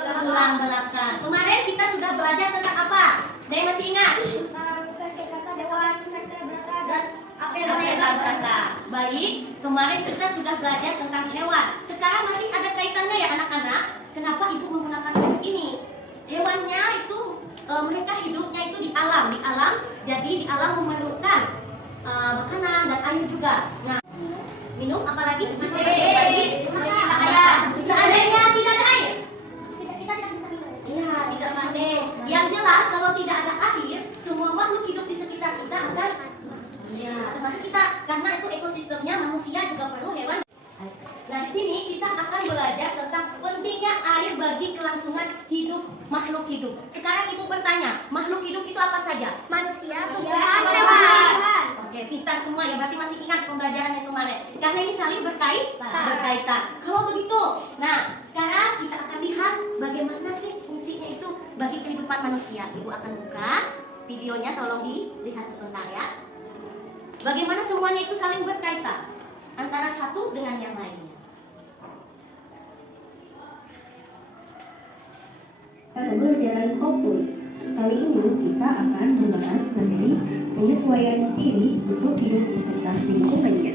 tulang belakang. Kemarin kita sudah belajar tentang apa? Ada yang masih ingat? Vertebrata. Baik, kemarin kita sudah belajar tentang hewan. Sekarang masih ada kaitannya ya anak-anak? Kenapa ibu menggunakan baju ini? Hewannya itu mereka hidupnya itu di alam, jadi di alam memerlukan makanan dan air juga. Nah, minum apa lagi? Baik. Seandainya tidak ada air, kita tidak bisa minum. Ya, tidak bisa. Yang jelas kalau tidak ada air, semua makhluk hidup di sekitar kita akan termasuk kita, karena itu ekosistemnya manusia juga perlu hewan. Nah, di sini kita akan belajar tentang pentingnya air bagi kelangsungan hidup makhluk hidup. Sekarang ibu bertanya, makhluk hidup itu apa saja? Manusia, hewan. Oke, pintar semua ya, berarti masih ingat pembelajaran yang kemarin. Karena ini saling berkaitan. Kalau begitu, nah sekarang kita akan lihat bagaimana sih fungsinya itu bagi kehidupan manusia. Ibu akan buka videonya, tolong dilihat sebentar ya. Bagaimana semuanya itu saling berkaitan antara satu dengan yang lainnya. Pembelajaran Kopus. Kali ini kita akan membahas mengenai penyesuaian diri untuk hidup di sekitar lingkungannya.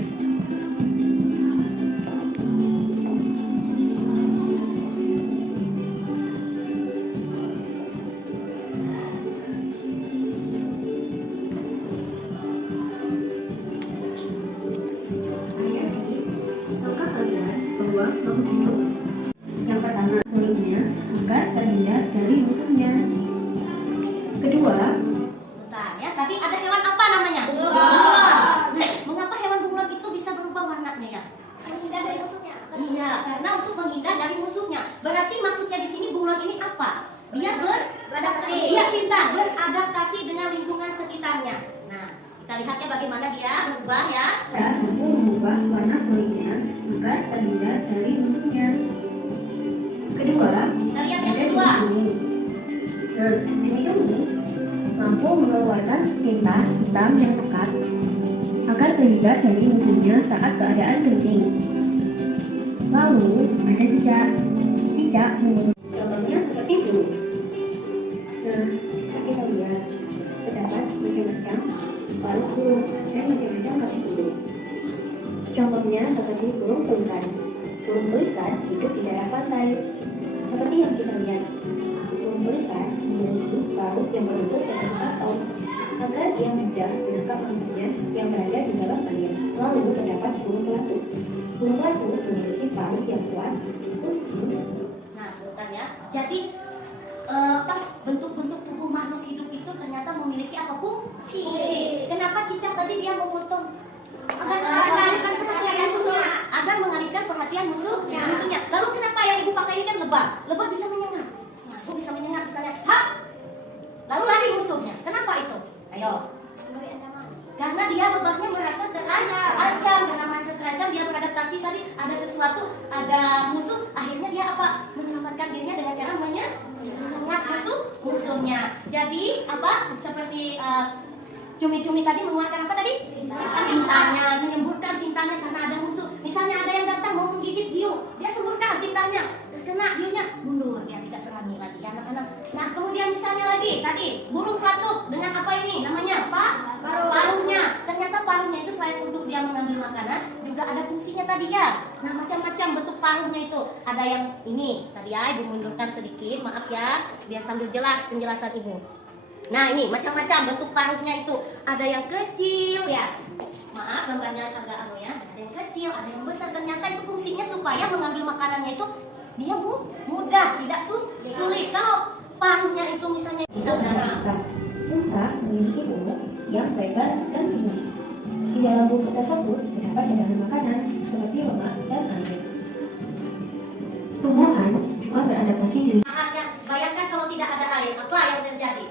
Yang pertama, kulitnya agar terhindar dari musuhnya. Kedua, bentar ya, tadi ada hewan apa namanya? Bunglon. Mengapa hewan bunglon itu bisa berubah warnanya ya? menghindar dari musuhnya. Iya, karena untuk menghindar dari musuhnya. Berarti maksudnya di sini bunglon ini apa? Dia pintar, beradaptasi dengan lingkungan sekitarnya. Nah, kita lihat ya bagaimana dia berubah ya. mampu mengubah warna kulitnya agar terhindar dari musuhnya. Kedua, Kita lihat yang kedua. Ini mampu mengeluarkan tinta hitam yang pekat agar terhindar dari musuhnya saat keadaan genting. Lalu ada cicak contohnya seperti itu. Nah, bisa kita lihat terdapat macam-macam paruh burung dan macam-macam kaki burung. Contohnya seperti burung pelikan. Burung pelikan hidup di daerah pantai. Seperti yang kita lihat, burung pelikan memiliki paruh yang berbentuk seperti kapal agar dia mudah menangkap musuhnya yang berada di dalam air. Lalu terdapat burung pelatuk. Burung pelatuk memiliki paruh yang kuat untuk Nah, sebentar ya. Jadi bentuk-bentuk tubuh makhluk hidup itu ternyata memiliki apa fungsi. Kenapa cicak tadi dia memotong? Agar mengalihkan perhatian musuhnya. Lalu kenapa yang ibu pakai ini kan lebah? Lebah bisa menyengat. Nah, ibu bisa menyengat misalnya. Hap! Lalu lari musuhnya. Kenapa itu? Ayo. Karena dia lebahnya merasa terancam. Karena merasa terancam dia beradaptasi tadi ada sesuatu, ada musuh. Akhirnya dia apa? Menyelamatkan dirinya dengan cara menyengat musuhnya. Jadi apa? Seperti cumi-cumi tadi mengeluarkan apa tadi? Tintanya, menyemburkan tintanya karena ada musuh. Misalnya ada yang datang mau menggigit hiu, dia semburkan tintanya, terkena hiunya, mundur, dia tidak berani lagi ya anak-anak. Nah kemudian misalnya lagi tadi burung pelatuk dengan apa ini namanya? Paruhnya. Ternyata paruhnya itu selain untuk dia mengambil makanan, juga ada fungsinya tadi ya. Nah macam-macam bentuk paruhnya itu. Ada yang ini tadi ya, ibu mundurkan sedikit, maaf ya, biar sambil jelas penjelasan ibu. Nah ini macam-macam bentuk paruhnya itu. Ada yang kecil ya. Maaf gambarnya agak ya. Ada yang kecil, ada yang besar. Ternyata itu fungsinya supaya mengambil makanannya itu dia mudah, tidak sulit. Kalau paruhnya itu misalnya di saudara. Unta memiliki buntut yang lebar dan tinggi. Di dalam buntut tersebut terdapat cadangan makanan seperti lemak dan air. Tumbuhan juga beradaptasi diri. Bayangkan kalau tidak ada air, apa yang terjadi?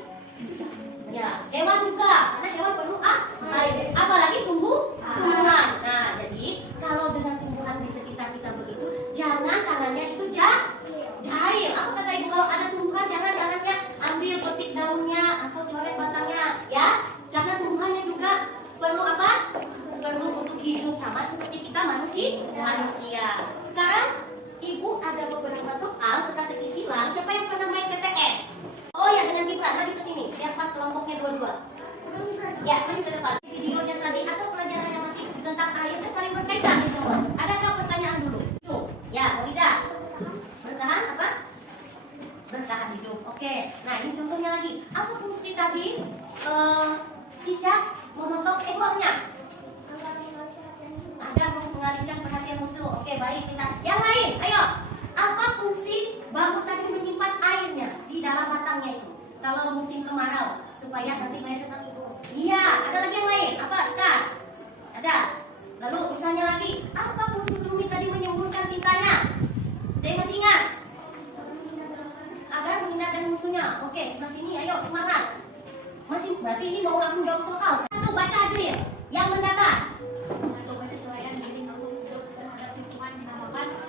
Ya, hewan juga, karena hewan perlu air. Apalagi tumbuhan. Nah, jadi kalau dengan tumbuhan di sekitar kita begitu, jangan tangannya itu jahil. Apa kata ibu kalau ada tumbuhan jangan tangannya ambil petik daunnya atau coret batangnya, ya. Karena tumbuhannya juga perlu apa? Perlu untuk hidup sama seperti kita manusia. Sekarang Ibu ada beberapa soal teka-teki silang. Siapa yang pernah main TTS? Oh ya, dengan Gibran, maju ke sini. Biar pas kelompoknya dua-dua. Ya, maju ke depan. Videonya tadi atau pelajarannya masih tentang air dan saling berkaitan nih semua. Adakah pertanyaan dulu? Tuh, ya, Maulida. Bertahan apa? Bertahan hidup. Oke. Nah, ini contohnya lagi. Apa fungsi tadi cicak memotong ekornya? Agar mengalihkan perhatian musuh. Oke, baik kita. Yang lain, ayo. Apa fungsi bambu tadi menyimpan airnya di dalam batangnya itu? Kalau musim kemarau, supaya nanti air tetap hidup. Iya, ada lagi yang lain. Apa, Sekar? Ada. Lalu misalnya lagi, apa fungsi cumi tadi menyemburkan tintanya? Ada yang masih ingat? Agar menghindar dari musuhnya. Oke, sebelah sini, ayo semangat. Masih, berarti ini mau langsung jawab soal. Satu, baca Adril. Yang mendatar.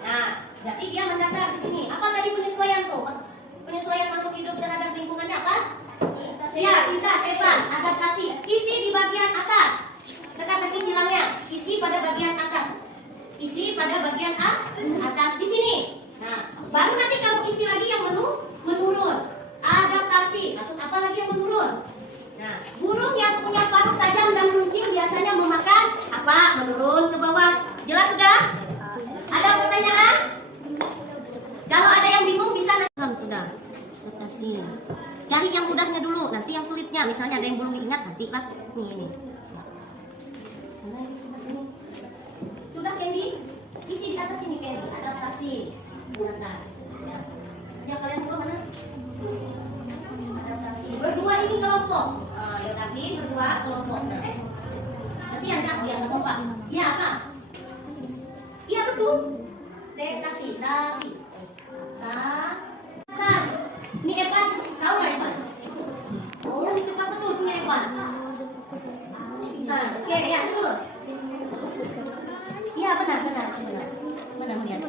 Nah, berarti dia mendatar di sini. Apa tadi penyesuaian tuh? Penyesuaian makhluk hidup terhadap lingkungannya apa? Ya, kita hebat. Adaptasi. Isi di bagian atas. Teka-teki silangnya. Isi pada bagian atas. Isi pada bagian atas di sini. Nah, baru nanti kamu isi lagi yang menurun. Adaptasi. Maksud apa lagi yang menurun? Nah, burung yang punya paruh tajam dan runcing biasanya memakan apa? Menurun ke bawah. Jelas sudah? Ada pertanyaan? Kalau ada yang bingung bisa paham sudah. Adaptasi. Cari yang mudahnya dulu, nanti yang sulitnya. Misalnya ada yang belum diingat, nanti lah. Ini. Sudah Candy? Isi di atas ini Candy. Adaptasi. Gunakan. Ya kalian berdua mana? Adaptasi. Berdua ini kelompok. Ya tapi berdua kelompok. Nanti yang nggak kompak. Iya apa? Iya betul. Adaptasi. Nah, ini Evan, tahu nggak Evan? Oh, itu apa tuh punya Evan? Nah, oke ya betul. Iya benar. Mana melihat?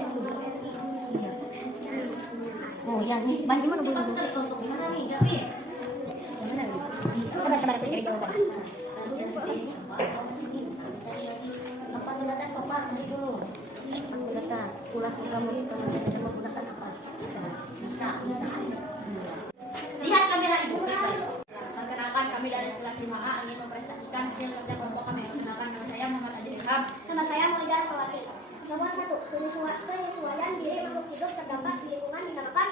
Oh ya, nih bagaimana cepat sekali kelompok gimana nih, Gavin? Sabar pilih jawaban. Apa menggunakan kopak dulu? Menggunakan ulah kamu masih tidak menggunakan apa? Bisa. Lihat kamera ibu. Perkenalkan kami dari kelas 5A ingin mempresentasikan hasil kerja kelompok kami. Silakan nama saya Muhammad Adi Rehab. Nama saya Maulida Kawati. Nomor 1. Penyesuaian diri makhluk hidup terdampak di lingkungan dinamakan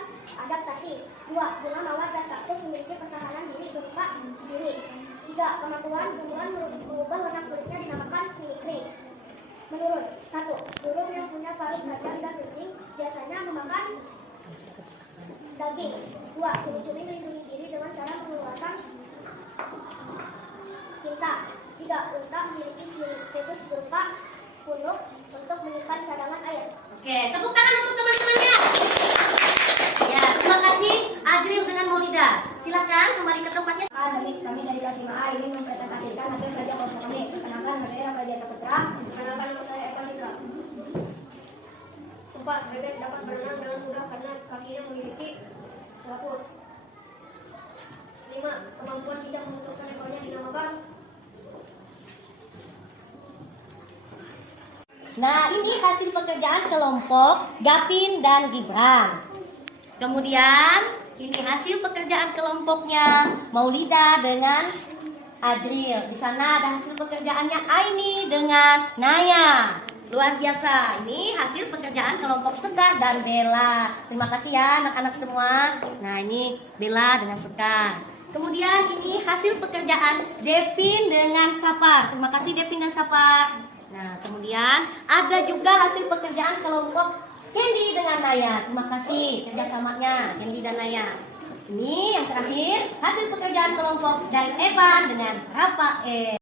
adaptasi. 2. Bunga mawar dan kaktus memiliki pertahanan diri berupa diri. 3. Kemampuan tumbuhan mengubah warna kulitnya dinamakan mimikri. Menurut 1. Burung yang punya paruh tajam dan runcing biasanya memakan daging. 2. Cumi-cumi melindungi diri dengan cara mengeluarkan tinta. 3. Unta memiliki ciri khusus berupa punuk untuk menyimpan cadangan air. Oke, tepuk tangan untuk teman-temannya. Ya, terima kasih Adril dengan Maulida. Silakan kembali ke tempatnya. Kami dari kelas 5A ingin mempresentasikan hasil kerja kelompok kami. Perkenalkan nama saya Rafael Saputra. Perkenalkan nama saya Eka Lika. 4. Bebek dapat berenang dengan mudah karena kakinya memiliki selaput. 5. Kemampuan cicak memutuskan ekornya dinamakan. Nah, ini hasil pekerjaan kelompok Gavin dan Gibran. Kemudian, ini hasil pekerjaan kelompoknya Maulida dengan Adril. Di sana ada hasil pekerjaannya Aini dengan Naya. Luar biasa. Ini hasil pekerjaan kelompok Sekar dan Bella. Terima kasih ya anak-anak semua. Nah, ini Bella dengan Sekar. Kemudian ini hasil pekerjaan Devin dengan Sapar. Terima kasih Devin dan Sapar. Nah, kemudian ada juga hasil pekerjaan kelompok Candy dengan Naya. Terima kasih kerjasamanya Candy dan Naya. Ini yang terakhir hasil pekerjaan kelompok dari Evan dengan Rafael.